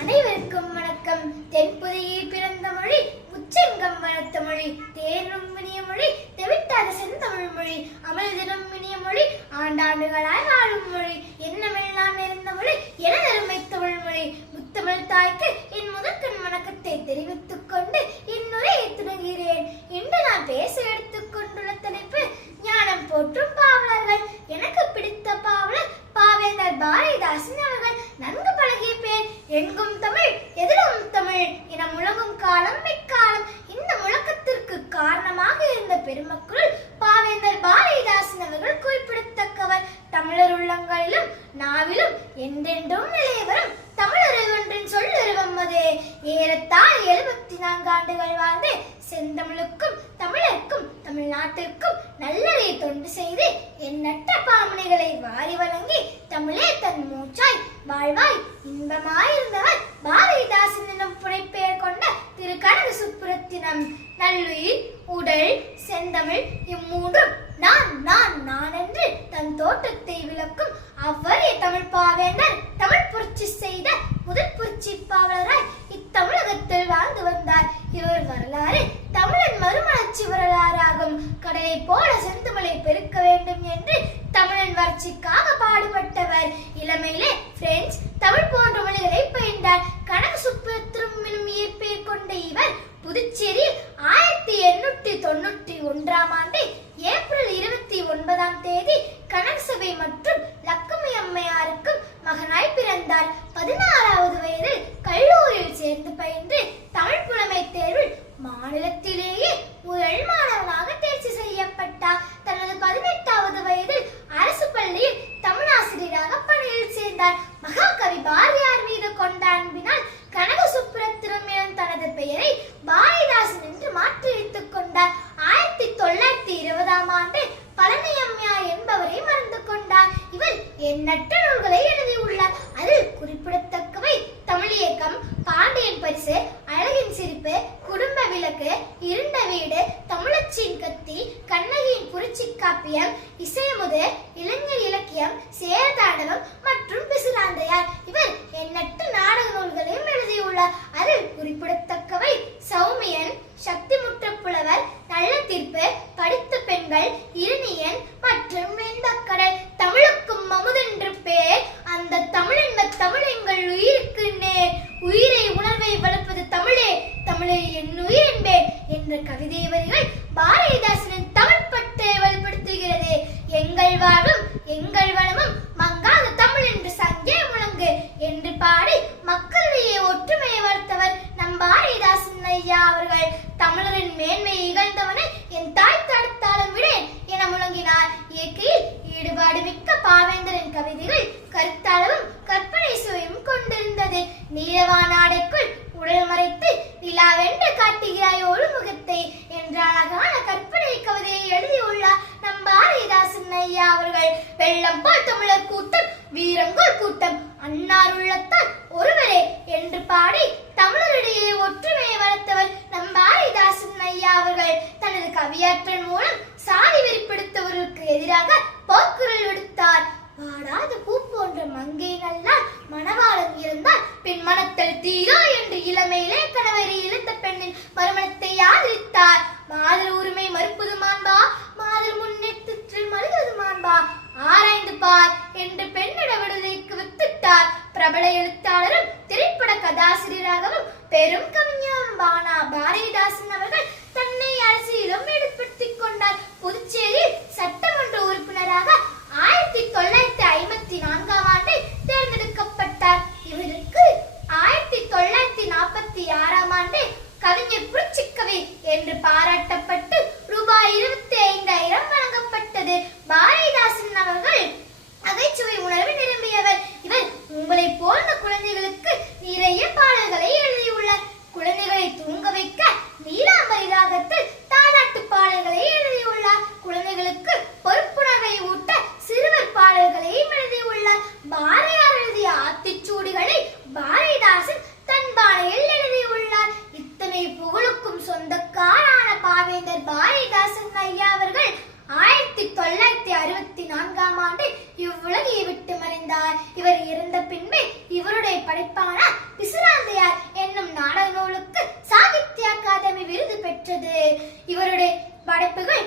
அனைவருக்கும் வணக்கம். தென்புதியில் பிறந்த மொழி உச்செங்கம் வளர்த்த மொழி தேரும் இனிய மொழி தெவிட்டாத செந்தமிழ் மொழி அமல் தினம் இனிய மொழி ஆண்டாண்டுகளாய் வாழும் மொழி என்னமெல்லாம் இருந்த மொழி எனதருமை தமிழ் மொழி. முத்தமிழ் தாய்க்கு என் முதற்கண் வணக்கத்தை தெரிவித்துக் கொண்டு நாவிலும் என்றென்றும் நிலைவரும் தமிழரை ஒன்றின் சொல்லுருவம் அது. ஏறத்தாழ எழுபத்தி நான்கு ஆண்டுகள் வாழ்ந்து செந்தமிழுக்கும் தமிழருக்கும் தமிழ்நாட்டிற்கும் நல்லறியை தொண்டு செய்து எண்ணற்ற பாமனைகளை வாரி வழங்கி தமிழே தன் மூச்சாய் வாழ்வாய் இன்பமாயிருந்தவர் பாரதிதாசன் எனும் புனைப்பெயர் கொண்ட திரு கனக சுப்புரத்தினம். நல்லுயிர் உடல் செந்தமிழ் இம்மூன்றும் நான் நான் நான் என்று தன் தோற்றத்தை விளக்கும் அவ்வறிய தமிழ் பாவேந்தர் தமிழ் புரட்சி செய்த முதல் புரட்சி பாவலராய் இத்தமிழகத்தில் வாழ்ந்து வந்தார். இவர் வரலாறு தமிழன் மறுமலர்ச்சி வரலாறாகும். கடலை போல செந்தமிழை பெருக்க வேண்டும் என்று தமிழன் வளர்ச்சிக்காக பாடுபட்டவர். இளமையிலே பிரெஞ்சு தமிழ் போன்ற மொழிகளை எண்ணற்ற நூல்களை எழுதியுள்ளார். அதில் குறிப்பிடத்தக்கவை தமிழியக்கம் பாண்டியன் பரிசு அழகின் சிரிப்பு குடும்ப விளக்கு இருண்ட வீடு தமிழச்சின் கத்தி கண்ணகியின் புரட்சி காப்பியம் இசையமுது இளைஞர் இலக்கியம் சேரதாண்டவம் மற்றும் பிசுராந்தையார். இவர் எண்ணற்ற நாடக நூல்களையும் எழுதியுள்ளார். அதில் குறிப்பிட மேன்மையை இகழ்ந்தவனை என் தாய் தடுத்தாலும் விட என முழங்கினார். இயற்கையில் ஈடுபாடு மிக்க பாவேந்தரின் கவிதைகள் கருத்தாளவும் கற்பனை சுவையும் கொண்டிருந்தது. நீலவான ஆடைக்குள் உடல் மறைத்து நிலாவென்று காட்டுகிறாய் ஒரு முகத்தை என்ற அழகான கற்பனை கவிதையை எழுதியுள்ளார் நம் பாரதிதாசன் ஐயா அவர்கள். வெள்ளம் போல் தமிழர் கூட்டம் வீரங்கோல் கூட்டம் அன்னார் உள்ளத்தால் ஒருவரே என்று பாடி தமிழரிடையே ஒற்றுமை பின் மனத்தல் தீரோ என்று இளமையிலே கணவரை இழுத்த பெண்ணின் மறுமணத்தை ஆதரித்தார். மாதர் உரிமை மறுப்பது மாண்பா மாதர் முன்னேற்றத்தில் மறுவது மாண்பா ஆராய்ந்து பார் என்று பெண்ணிட விடுதலைக்கு வித்திட்டார். பிரபல எழுத்தாளரும் திரைப்பட கதாசிரியராகவும் பெரும் கவிஞரும் பானா பாரதிதாசன் இவ்வுலகை விட்டு மறைந்தார். இவர் இறந்த பின்பே இவருடைய படைப்பான பிசுராந்தையார் என்னும் நாடக நூலுக்கு சாகித்ய அகாதமி விருது பெற்றது. இவருடைய படைப்புகள்